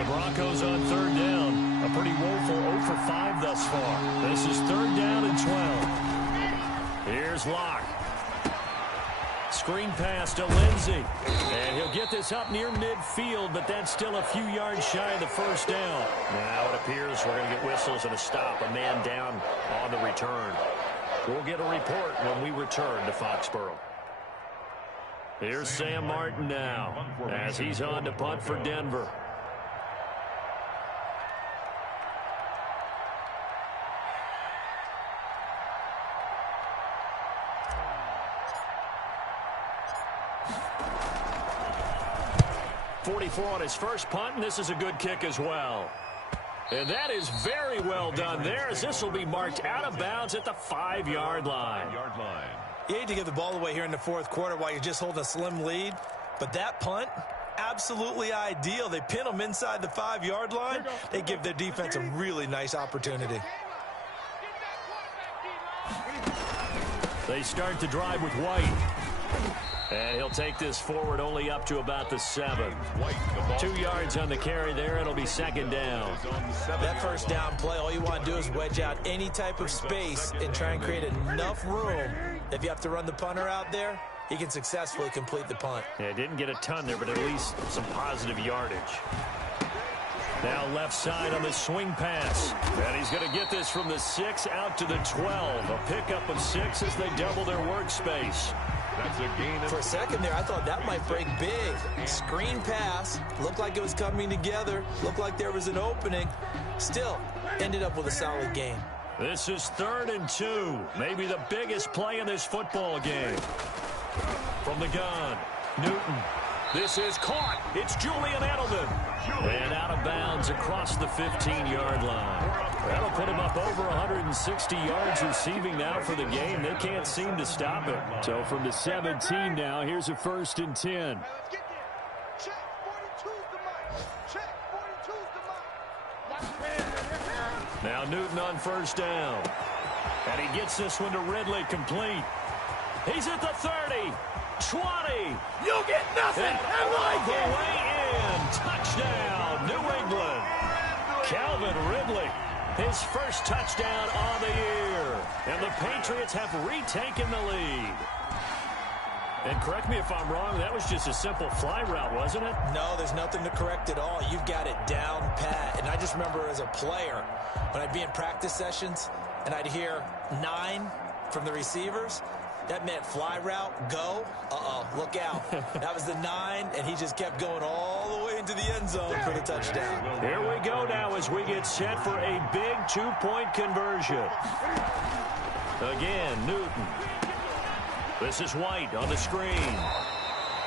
Broncos on 3rd down. A pretty woeful 0 for 5 thus far. This is 3rd down and 12. Here's Locke. Screen pass to Lindsey. And he'll get this up near midfield, but that's still a few yards shy of the 1st down. Now it appears we're going to get whistles and a stop. A man down on the return. We'll get a report when we return to Foxborough. Here's Sam Martin now as he's on to punt for Denver. On his first punt, and this is a good kick as well. And that is very well done there, as this will be marked out of bounds at the 5-yard line. You hate to give the ball away here in the 4th quarter while you're just holding a slim lead, but that punt, absolutely ideal. They pin them inside the 5-yard line. They give their defense a really nice opportunity. They start the drive with White. And he'll take this forward only up to about the 7. 2 yards on the carry there. It'll be second down. That first down play, all you want to do is wedge out any type of space and try and create enough room. If you have to run the punter out there, he can successfully complete the punt. Yeah, didn't get a ton there, but at least some positive yardage. Now left side on the swing pass. And he's going to get this from the 6 out to the 12. A pickup of 6 as they double their workspace. That's a gain. For a second there, I thought that might break big. Screen pass. Looked like it was coming together. Looked like there was an opening. Still, ended up with a solid gain. This is 3rd and 2. Maybe the biggest play in this football game. From the gun, Newton. This is caught. It's Julian Edelman. And out of bounds across the 15-yard line. That'll put him up over 160 yards receiving now for the game. They can't seem to stop it. So from the 17 now, here's a 1st and 10. Now Newton on 1st down. And he gets this one to Ridley complete. He's at the 30. 20. You get nothing. And all the way in. Touchdown, New England. Calvin Ridley, his first touchdown on the year. And the Patriots have retaken the lead. And correct me if I'm wrong, that was just a simple fly route, wasn't it? No, there's nothing to correct at all. You've got it down pat. And I just remember as a player, when I'd be in practice sessions and I'd hear 9 from the receivers, that meant fly route, go. Uh-oh, look out. That was the 9, and he just kept going all the way into the end zone for the touchdown. Here we go now as we get set for a big 2-point conversion. Again, Newton. This is White on the screen.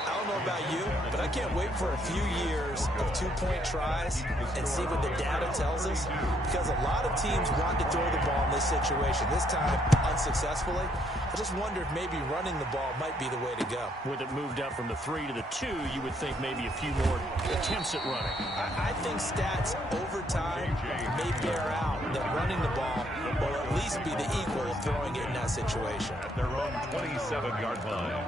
I don't know about you, but I can't wait for a few years of 2-point tries and see what the data tells us, because a lot of teams want to throw the ball in this situation. This time, unsuccessfully. I just wonder if maybe running the ball might be the way to go. With it moved up from the 3 to the 2, you would think maybe a few more attempts at running. I think stats over time may bear out that running the ball will at least be the equal of throwing it in that situation. At their own 27-yard line.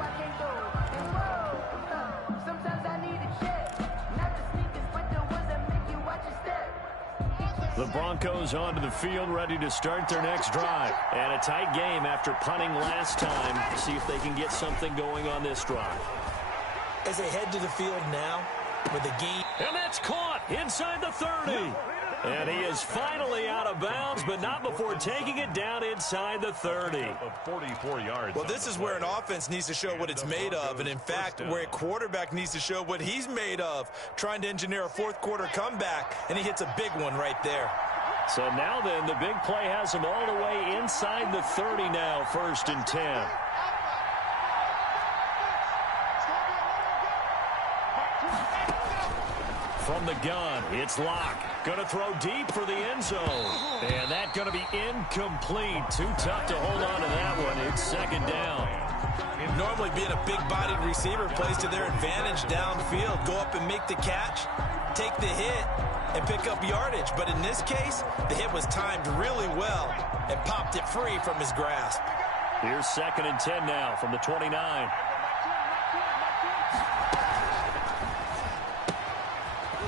The Broncos onto the field, ready to start their next drive. And a tight game after punting last time. See if they can get something going on this drive. As they head to the field now with the game. And that's caught inside the 30. And he is finally out of bounds, but not before taking it down inside the 30. 44 yards. Well, this is where an offense needs to show what it's made of, and in fact, where a quarterback needs to show what he's made of, trying to engineer a fourth-quarter comeback, and he hits a big one right there. So now then, the big play has him all the way inside the 30 now, 1st and 10. From the gun, it's Locke. Going to throw deep for the end zone. And that's going to be incomplete. Too tough to hold on to that one. It's 2nd down. Normally being a big-bodied receiver plays to their advantage downfield. Go up and make the catch, take the hit, and pick up yardage. But in this case, the hit was timed really well and popped it free from his grasp. Here's 2nd and 10 now from the 29.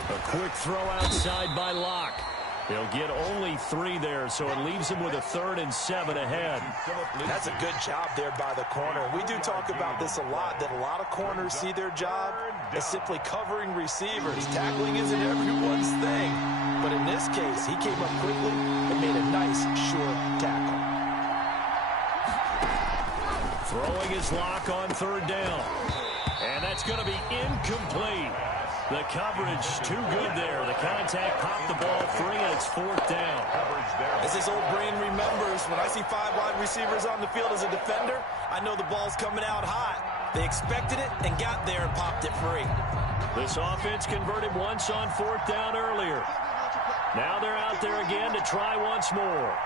A quick throw outside by Locke. He'll get only 3 there, so it leaves him with a 3rd and 7 ahead. That's a good job there by the corner. We do talk about this a lot, that a lot of corners see their job as simply covering receivers. Tackling isn't everyone's thing. But in this case, he came up quickly and made a nice, sure tackle. Throwing his Locke on 3rd down. And that's going to be incomplete. The coverage too good there. The contact popped the ball free, and it's 4th down. As his old brain remembers, when I see 5 wide receivers on the field as a defender, I know the ball's coming out hot. They expected it and got there and popped it free. This offense converted once on 4th down earlier. Now they're out there again to try once more.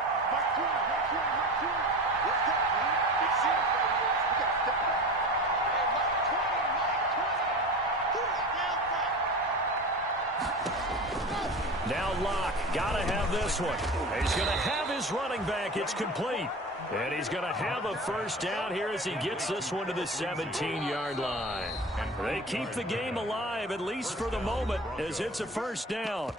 Now Locke, gotta have this one. He's going to have his running back. It's complete. And he's going to have a first down here as he gets this one to the 17-yard line. They keep the game alive, at least for the moment, as it's a first down.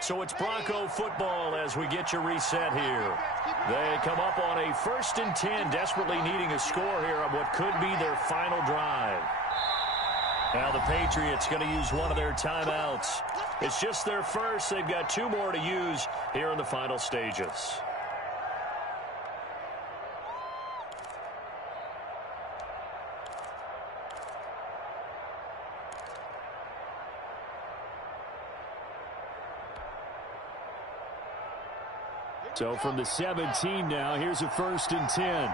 So it's Bronco football as we get you reset here. They come up on a 1st and 10, desperately needing a score here on what could be their final drive. Now the Patriots going to use one of their timeouts. It's just their first. They've got 2 more to use here in the final stages. So from the 17 now, here's a 1st and 10.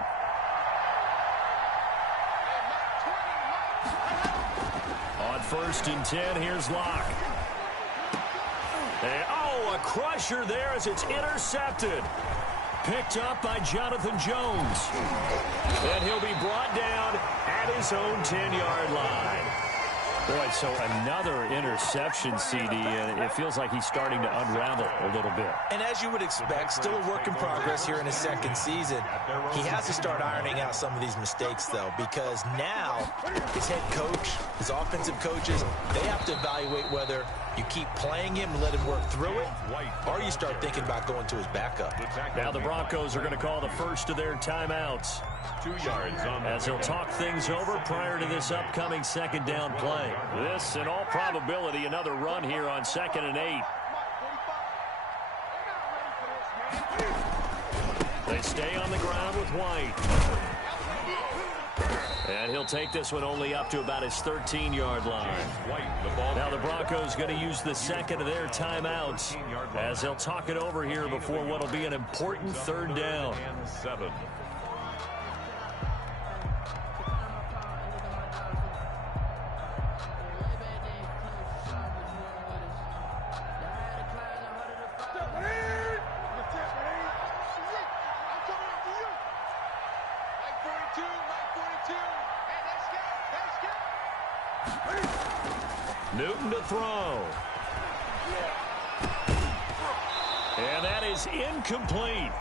On 1st and 10, here's Locke. And, oh, a crusher there as it's intercepted. Picked up by Jonathan Jones. And he'll be brought down at his own 10-yard line. Boy, so another interception, CD, and it feels like he's starting to unravel a little bit. And as you would expect, still a work in progress here in his 2nd season. He has to start ironing out some of these mistakes, though, because now his head coach, his offensive coaches, they have to evaluate whether you keep playing him and let him work through it, or you start thinking about going to his backup. Now the Broncos are going to call the first of their timeouts. 2 yards on as he'll talk things over prior to this upcoming 2nd down play. This, in all probability, another run here on 2nd and 8. They stay on the ground with White. And he'll take this one only up to about his 13-yard line. Now the Broncos going to use the 2nd of their timeouts as they'll talk it over here before what will be an important 3rd down. 7. Newton to throw. And that is incomplete.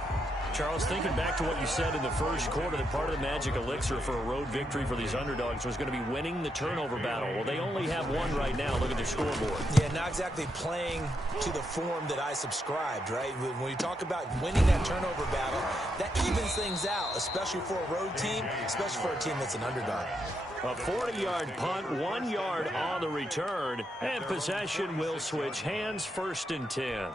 Charles, thinking back to what you said in the first quarter, that part of the magic elixir for a road victory for these underdogs was going to be winning the turnover battle. Well, they only have one right now. Look at their scoreboard. Yeah, not exactly playing to the form that I subscribed, right? When you talk about winning that turnover battle, that evens things out, especially for a road team, especially for a team that's an underdog. A 40-yard punt, 1 yard on the return, and possession will switch hands, 1st and 10.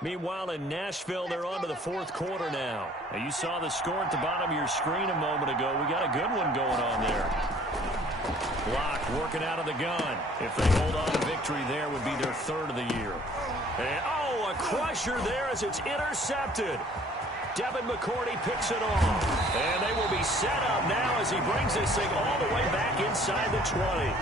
Meanwhile, in Nashville, they're on to the 4th quarter now. Now, you saw the score at the bottom of your screen a moment ago. We got a good one going on there. Locke working out of the gun. If they hold on to victory, there would be their 3rd of the year. And, oh, a crusher there as it's intercepted. Devin McCourty picks it off. And they will be set up now as he brings this thing all the way back inside the 20.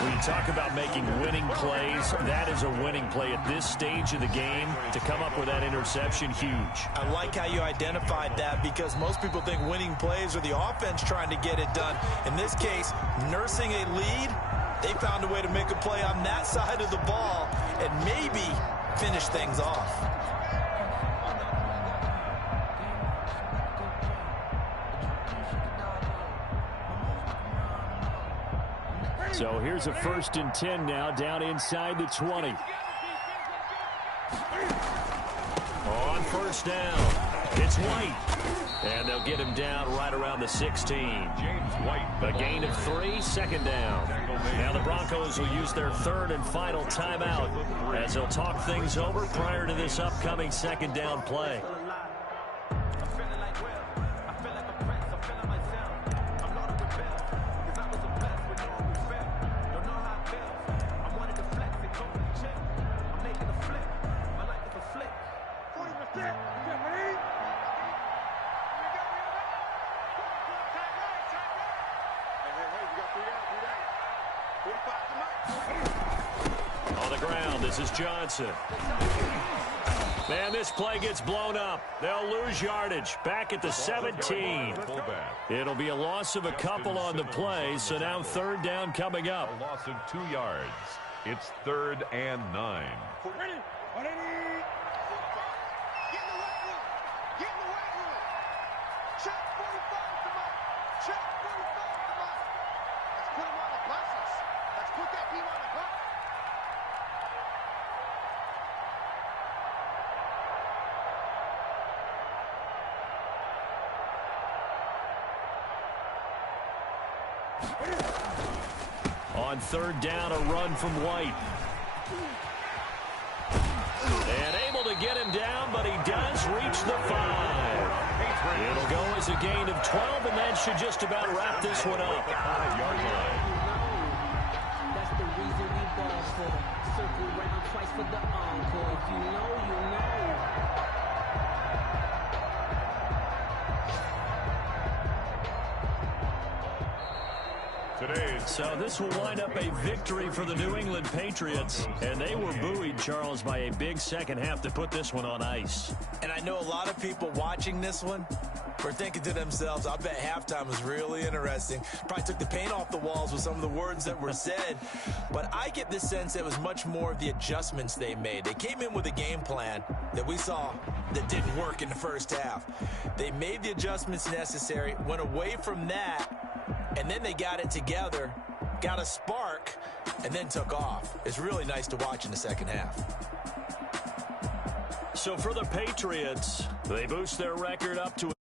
When you talk about making winning plays, that is a winning play at this stage of the game. To come up with that interception, huge. I like how you identified that, because most people think winning plays are the offense trying to get it done. In this case, nursing a lead, they found a way to make a play on that side of the ball and maybe finish things off. So here's a 1st and 10 now, down inside the 20. On 1st down, it's White. And they'll get him down right around the 16. James White. A gain of 3, 2nd down. Now the Broncos will use their 3rd and final timeout as they'll talk things over prior to this upcoming 2nd down play. On the ground, this is Johnson. Man, this play gets blown up. They'll lose yardage. Back at the 17. It'll be a loss of a couple on the play, so now third down coming up. A loss of 2 yards. It's 3rd and 9. Ready? Get in the right room. Get in the right room. Check 45 to Mike. Check 45 to Mike. Let's put him on the buses. Let's put that team on the bus. On third down, a run from White. And able to get him down, but he does reach the 5. It'll go as a gain of 12, and that should just about wrap this one up. That's the reason we ball for. Circle round twice for the encore. If you know, you know. So this will wind up a victory for the New England Patriots, and they were buoyed, Charles, by a big second half to put this one on ice. And I know a lot of people watching this one were thinking to themselves, I bet halftime was really interesting. Probably took the paint off the walls with some of the words that were said. But I get the sense it was much more of the adjustments they made. They came in with a game plan that we saw that didn't work in the first half. They made the adjustments necessary, went away from that, and then they got it together, got a spark, and then took off. It's really nice to watch in the second half. So for the Patriots, they boost their record up to